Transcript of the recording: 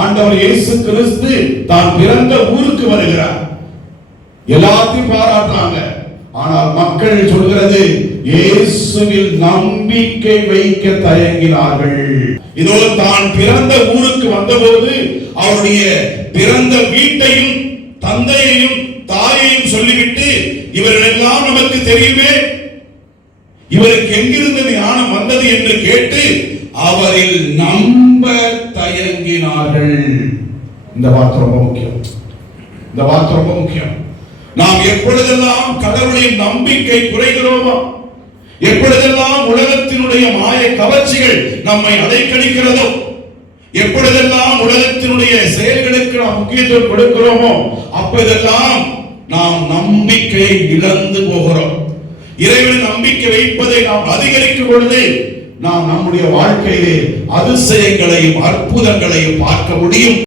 ஆண்டவர் இயேசு கிறிஸ்து தான் பிறந்த ஊருக்கு வருகிறார். எல்லாத்தையும் பாராட்டுறாங்க. ஆனால் மக்கள் சொல்கிறது இயேசுவில் நம்பிக்கை வைக்க தயங்கினார்கள். இதோ தான் பிறந்த ஊருக்கு வந்தபோது அவருடைய பிறந்த வீட்டையும் தந்தையையும் தாயையும் சொல்லிவிட்டு இவர்கள் எல்லாம் நமக்கு தெரியுமே இவருக்கு எங்கிருந்து ஞானம் வந்தது? என்று கேட்டு அவரில் நம் இந்த வார்த்தை ரொம்ப முக்கியம். இந்த வார்த்தை ரொம்ப முக்கியம். நாம் எப்பொழுதெல்லாம் கடவுளை நம்பிக்கை குறைகிறோமோ எப்பொழுதெல்லாம் உலகத்தினுடைய மாய கவர்ச்சிகள் நம்மை அலைக்கழிக்கிறதோ எப்பொழுதெல்லாம் உலகத்தினுடைய செயல்களுக்கு நாம் முக்கியத்துவம் கொடுக்கிறோமோ அப்போதெல்லாம் நாம் நம்பிக்கையை இழந்து போகிறோம். இறைவன் நம்பிக்கை வைப்பதை நாம் அதிகரிக்கும் பொழுது நாம் நம்முடைய வாழ்க்கையிலே அதிசயங்களையும் அற்புதங்களையும் பார்க்க முடியும்.